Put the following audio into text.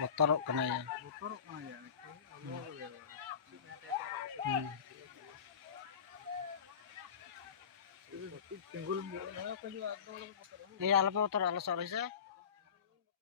Botorok kena ya. Botorok ya. Tinggul Iya, alat motor alat sorry saya.